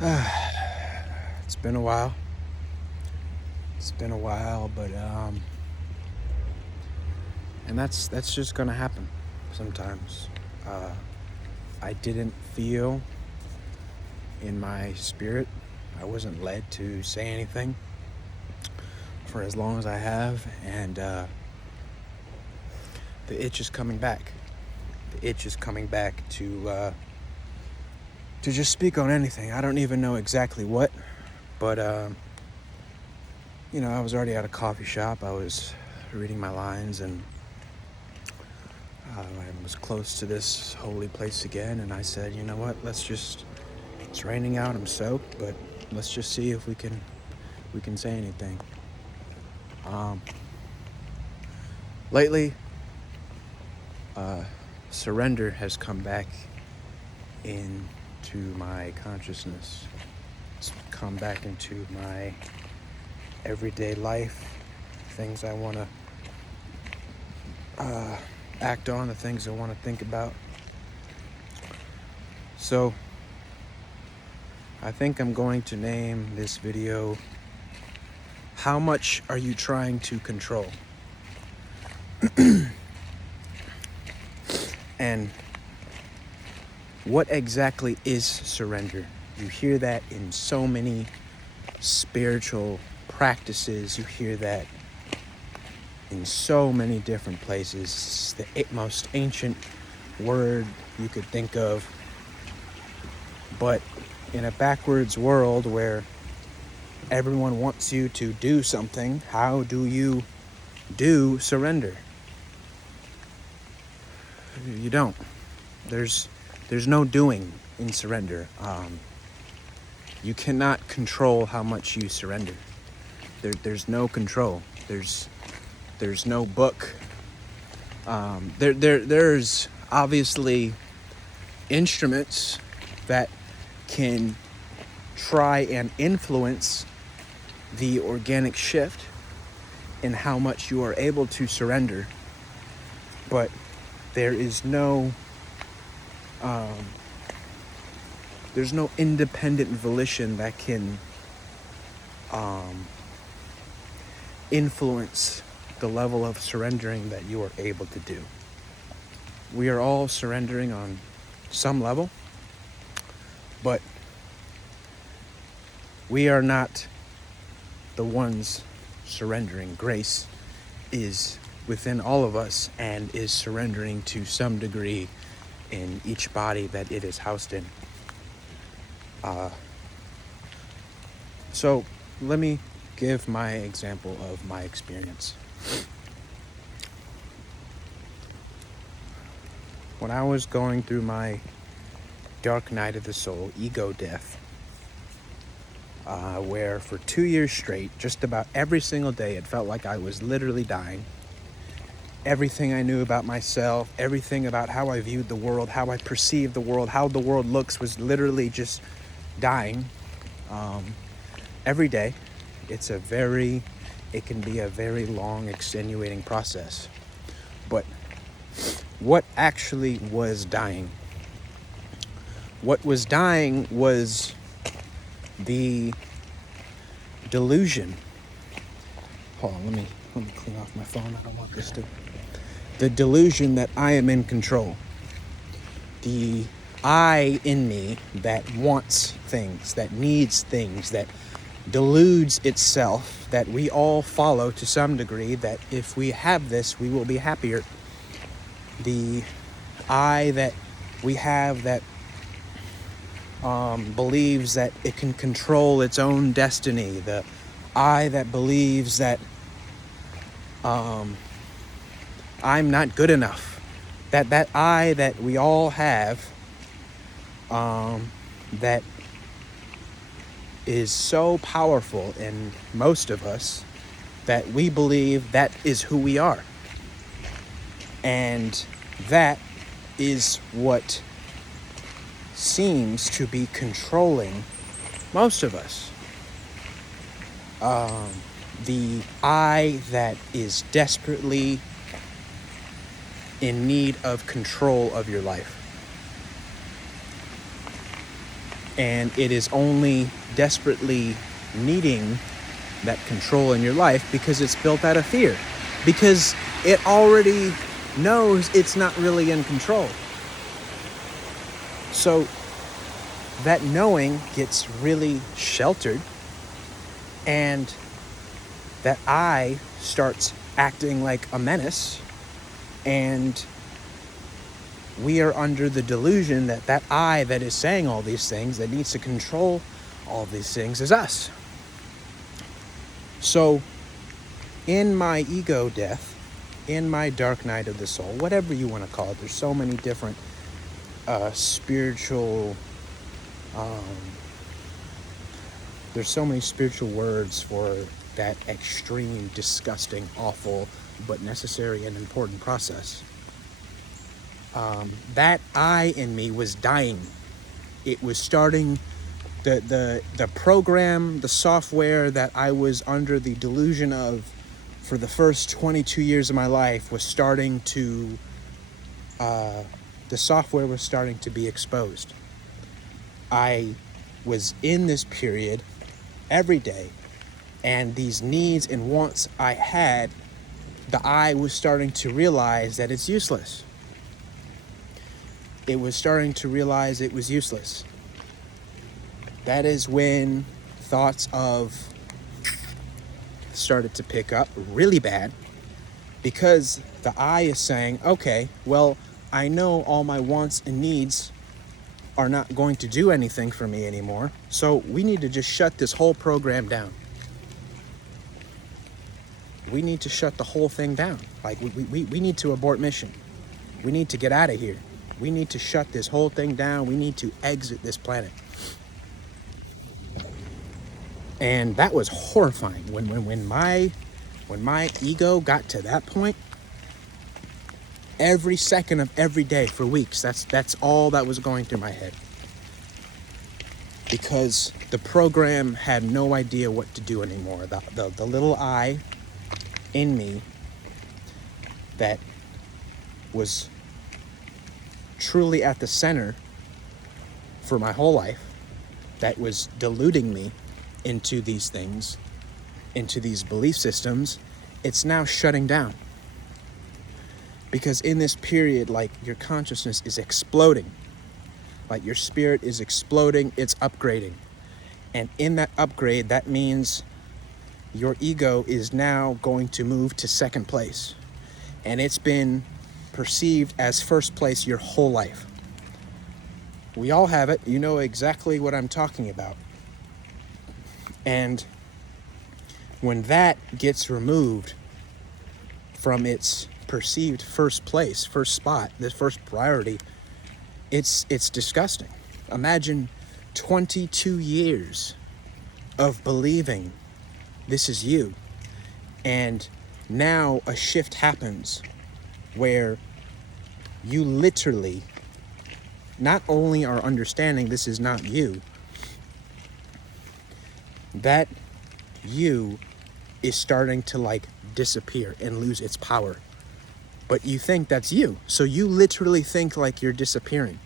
It's been a while. But and that's just gonna happen sometimes. Uh, I didn't feel in my spirit. I wasn't led to say anything for as long as I have, and the itch is coming back. The itch is coming back to just speak on anything. I don't even know exactly what, but I was already at a coffee shop. I was reading my lines, and I was close to this holy place again, and I said, you know what, it's raining out, I'm soaked, but let's just see if we can say anything. Lately, surrender has come back into my consciousness. It's come back into my everyday life, things I want to act on, the things I want to think about. So I think I'm going to name this video, How Much Are You Trying to Control? And what exactly is surrender? You hear that in so many spiritual practices. You hear that in so many different places. It's the most ancient word you could think of. But in a backwards world where everyone wants you to do something, how do you do surrender? You don't. There's no doing in surrender. You cannot control how much you surrender. There's no control. There's no book. There's obviously instruments that can try and influence the organic shift in how much you are able to surrender, but there's no independent volition that can influence the level of surrendering that you are able to do. We are all surrendering on some level, but we are not the ones surrendering. Grace is within all of us and is surrendering to some degree in each body that it is housed in. So let me give my example of my experience. When I was going through my dark night of the soul, ego death, where for 2 years straight, just about every single day, it felt like I was literally dying. Everything I knew about myself, everything about how I viewed the world, how I perceived the world, how the world looks, was literally just dying. Every day, it can be a very long, extenuating process. But what actually was dying? What was dying was the delusion. Hold on, let me clean off my phone. I don't want this to. The delusion that I am in control. The I in me that wants things, that needs things, that deludes itself, that we all follow to some degree, that if we have this, we will be happier. The I that we have that believes that it can control its own destiny. The I that believes that I'm not good enough. That I that we all have, that is so powerful in most of us that we believe that is who we are. And that is what seems to be controlling most of us. The I that is desperately in need of control of your life. And it is only desperately needing that control in your life because it's built out of fear. Because it already knows it's not really in control. So that knowing gets really sheltered, and that I starts acting like a menace, and we are under the delusion that that I that is saying all these things, that needs to control all of these things, is us. So in my ego death, in my dark night of the soul, whatever you want to call it, there's so many different spiritual there's so many spiritual words for that extreme, disgusting, awful, but necessary and important process. That I in me was dying. It was starting, the program, the software that I was under the delusion of for the first 22 years of my life was starting to, the software was starting to be exposed. I was in this period every day, and these needs and wants I had, the I was starting to realize that it's useless. It was starting to realize it was useless. That is when thoughts of started to pick up really bad, because the I is saying, okay, well, I know all my wants and needs are not going to do anything for me anymore, so we need to just shut this whole program down. We need to shut the whole thing down. Like, we need to abort mission. We need to get out of here. We need to shut this whole thing down. We need to exit this planet. And that was horrifying. When my ego got to that point, every second of every day for weeks, that's all that was going through my head. Because the program had no idea what to do anymore. The little I in me that was truly at the center for my whole life, that was deluding me into these things, into these belief systems, it's now shutting down. Because in this period, like, your consciousness is exploding. Like, your spirit is exploding, it's upgrading. And in that upgrade, that means your ego is now going to move to second place. And it's been perceived as first place your whole life. We all have it. You know exactly what I'm talking about. And when that gets removed from its perceived first place, first spot, the first priority, it's disgusting. Imagine 22 years of believing this is you, and now a shift happens where you literally not only are understanding this is not you, that you is starting to, like, disappear and lose its power. But you think that's you. So you literally think like you're disappearing.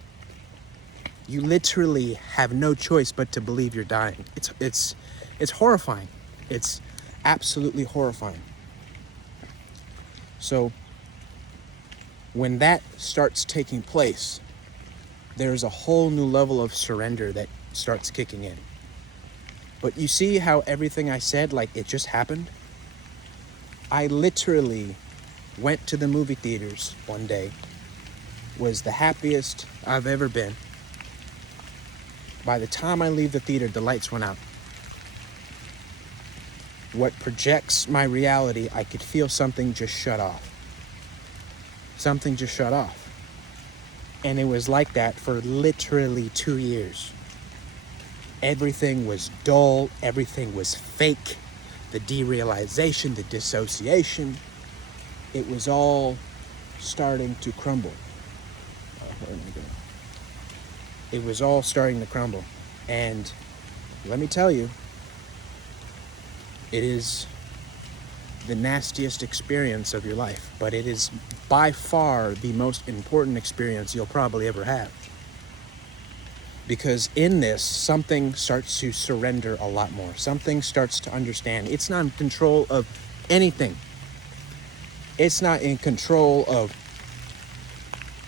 You literally have no choice but to believe you're dying. It's horrifying. It's absolutely horrifying. So when that starts taking place, there's a whole new level of surrender that starts kicking in. But you see how everything I said, like, it just happened? I literally went to the movie theaters one day, was the happiest I've ever been. By the time I leave the theater, the lights went out. What projects my reality, I could feel something just shut off. Something just shut off. And it was like that for literally 2 years. Everything was dull, everything was fake. The derealization, the dissociation, it was all starting to crumble. It was all starting to crumble. And let me tell you, it is the nastiest experience of your life, but it is by far the most important experience you'll probably ever have. Because in this, something starts to surrender a lot more. Something starts to understand it's not in control of anything. It's not in control of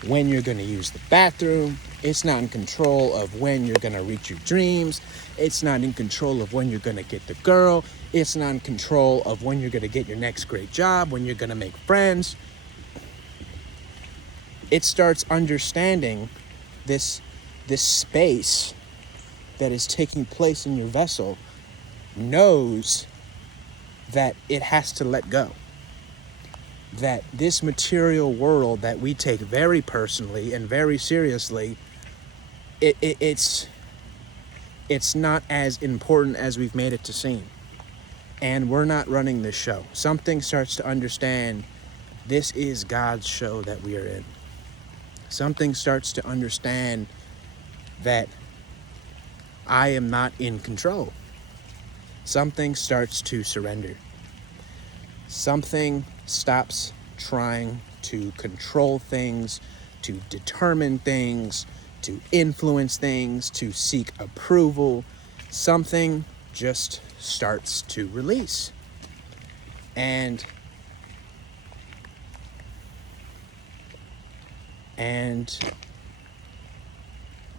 when you're going to use the bathroom. It's not in control of when you're going to reach your dreams. It's not in control of when you're going to get the girl. It's not in control of when you're going to get your next great job, when you're going to make friends. It starts understanding this space that is taking place in your vessel, knows that it has to let go. That this material world that we take very personally and very seriously, it's not as important as we've made it to seem. And we're not running this show. Something starts to understand this is God's show that we are in. Something starts to understand that I am not in control. Something starts to surrender. Something stops trying to control things, to determine things, to influence things, to seek approval. Something just starts to release. And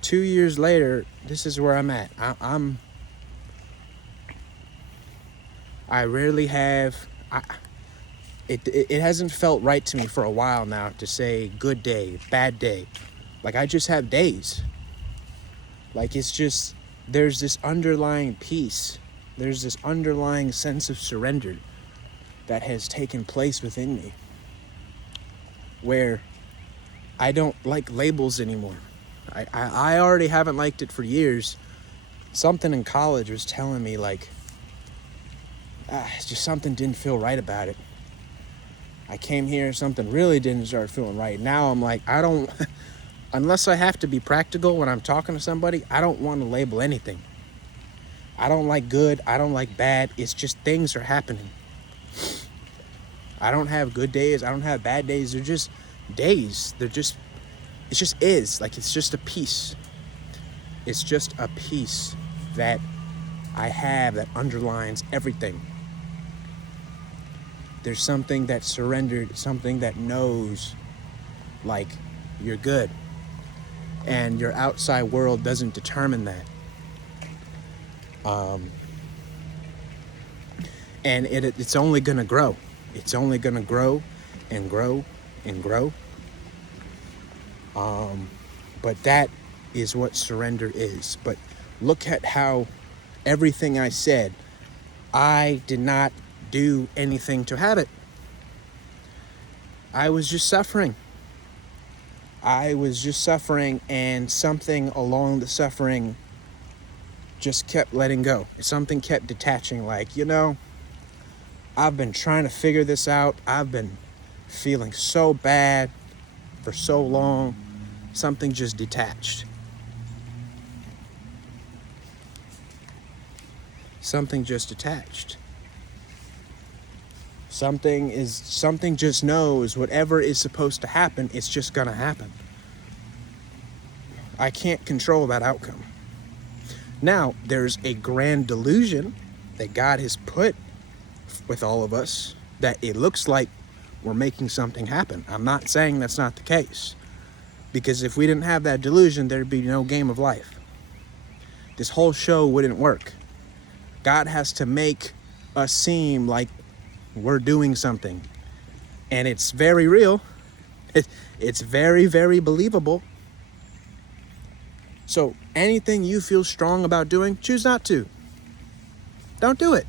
2 years later, this is where I'm at. I rarely have. It hasn't felt right to me for a while now to say good day, bad day. Like, I just have days. Like, it's just, there's this underlying peace. There's this underlying sense of surrender that has taken place within me, where I don't like labels anymore. I already haven't liked it for years. Something in college was telling me, like, it's just something didn't feel right about it. I came here, something really didn't start feeling right. Now I'm like, I don't, unless I have to be practical when I'm talking to somebody, I don't want to label anything. I don't like good, I don't like bad. It's just things are happening. I don't have good days, I don't have bad days. They're just days. It just is. Like, it's just a piece. It's just a piece that I have that underlines everything. There's something that surrendered, something that knows, like, you're good. And your outside world doesn't determine that. And it's only going to grow. It's only going to grow and grow and grow. But that is what surrender is. But look at how everything I said, I did not do anything to have it. I was just suffering. And something along the suffering just kept letting go. Something kept detaching, like, I've been trying to figure this out. I've been feeling so bad for so long. Something just detached. Something just detached. Something just knows whatever is supposed to happen, it's just gonna happen. I can't control that outcome. Now, there's a grand delusion that God has put with all of us that it looks like we're making something happen. I'm not saying that's not the case. Because if we didn't have that delusion, there'd be no game of life. This whole show wouldn't work. God has to make us seem like we're doing something. And it's very real. It's very, very believable. So anything you feel strong about doing, choose not to. Don't do it.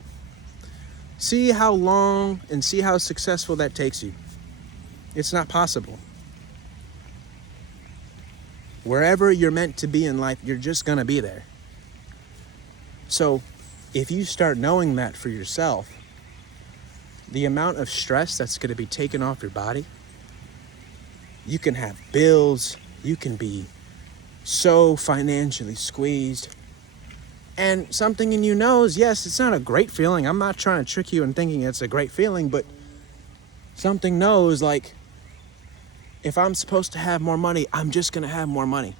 See how long and see how successful that takes you. It's not possible. Wherever you're meant to be in life, you're just going to be there. So if you start knowing that for yourself, the amount of stress that's going to be taken off your body, you can have bills, you can be so financially squeezed, and something in you knows, yes, it's not a great feeling. I'm not trying to trick you in thinking it's a great feeling, but something knows, like, if I'm supposed to have more money, I'm just going to have more money.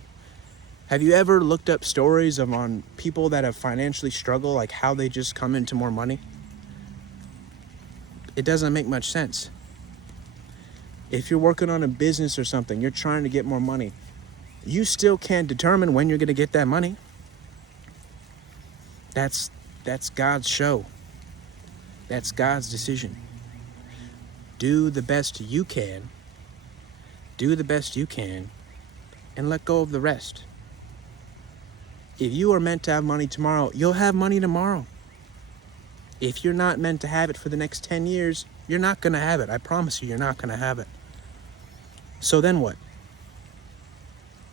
Have you ever looked up stories of on people that have financially struggled, like how they just come into more money? It doesn't make much sense. If you're working on a business or something, you're trying to get more money, you still can't determine when you're going to get that money. That's God's show. That's God's decision. Do the best you can. Do the best you can and let go of the rest. If you are meant to have money tomorrow, you'll have money tomorrow. If you're not meant to have it for the next 10 years, you're not going to have it. I promise you, you're not going to have it. So then what?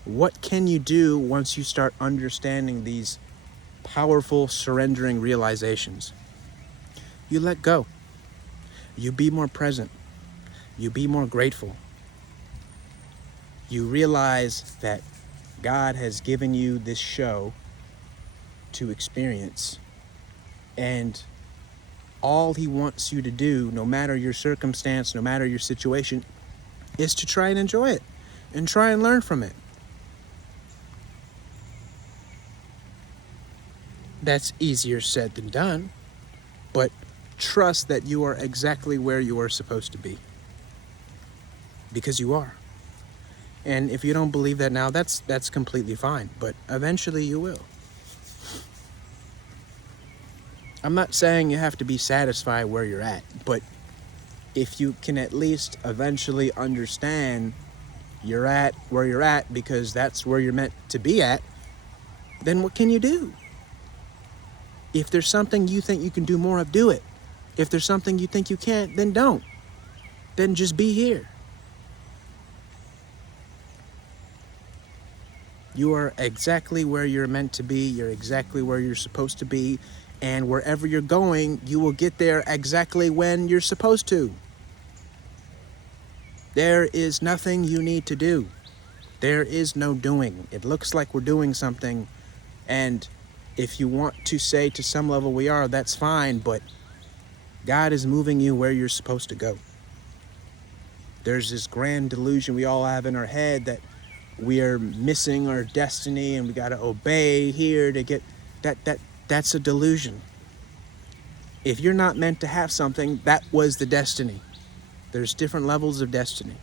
What can you do once you start understanding these powerful, surrendering realizations? You let go. You be more present. You be more grateful. You realize that God has given you this show to experience, and all He wants you to do, no matter your circumstance, no matter your situation, is to try and enjoy it and try and learn from it. That's easier said than done, but trust that you are exactly where you are supposed to be, because you are. And if you don't believe that now, that's completely fine, but eventually you will. I'm not saying you have to be satisfied where you're at, but if you can at least eventually understand you're at where you're at because that's where you're meant to be at, then what can you do? If there's something you think you can do more of, do it. If there's something you think you can't, then don't. Then just be here. You are exactly where you're meant to be. You're exactly where you're supposed to be. And wherever you're going, you will get there exactly when you're supposed to. There is nothing you need to do. There is no doing. It looks like we're doing something, and if you want to say to some level we are, that's fine, but God is moving you where you're supposed to go. There's this grand delusion we all have in our head that we are missing our destiny and we got to obey here to get that's a delusion. If you're not meant to have something, that was the destiny. There's different levels of destiny.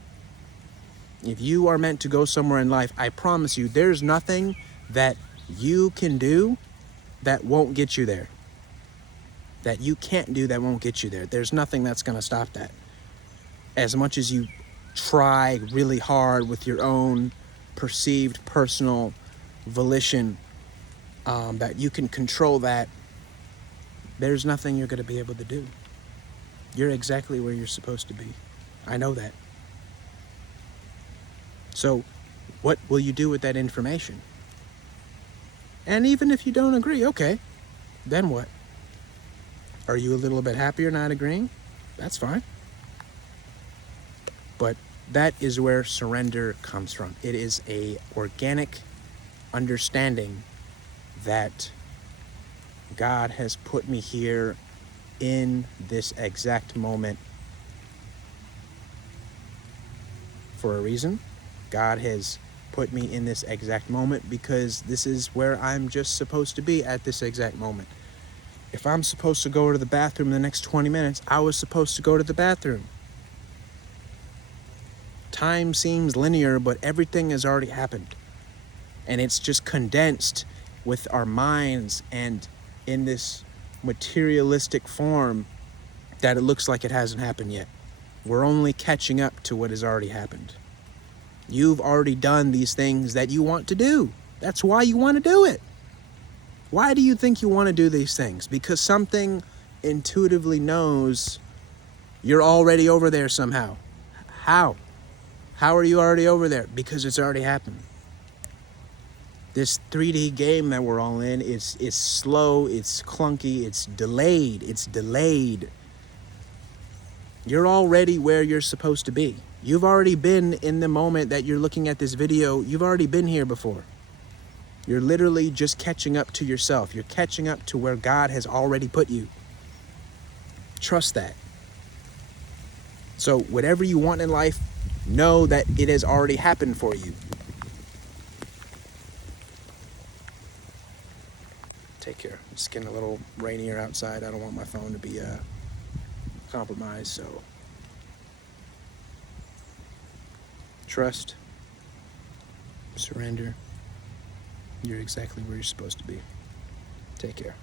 If you are meant to go somewhere in life, I promise you, there's nothing that you can do that won't get you there. That you can't do that won't get you there. There's nothing that's going to stop that. As much as you try really hard with your own perceived personal volition, that you can control that, there's nothing you're going to be able to do. You're exactly where you're supposed to be. I know that. So, what will you do with that information? And even if you don't agree, okay, then what? Are you a little bit happier not agreeing? That's fine. But that is where surrender comes from. It is a organic understanding that God has put me here in this exact moment for a reason. God has put me in this exact moment because this is where I'm just supposed to be at this exact moment. If I'm supposed to go to the bathroom in the next 20 minutes, I was supposed to go to the bathroom. Time seems linear, but everything has already happened. And it's just condensed with our minds and in this materialistic form that it looks like it hasn't happened yet. We're only catching up to what has already happened. You've already done these things that you want to do. That's why you want to do it. Why do you think you want to do these things? Because something intuitively knows you're already over there somehow. How? How are you already over there? Because it's already happened. This 3D game that we're all in is slow, it's clunky, it's delayed. You're already where you're supposed to be. You've already been in the moment that you're looking at this video. You've already been here before. You're literally just catching up to yourself. You're catching up to where God has already put you. Trust that. So whatever you want in life, know that it has already happened for you. Take care. It's getting a little rainier outside. I don't want my phone to be compromised, so trust, surrender. You're exactly where you're supposed to be. Take care.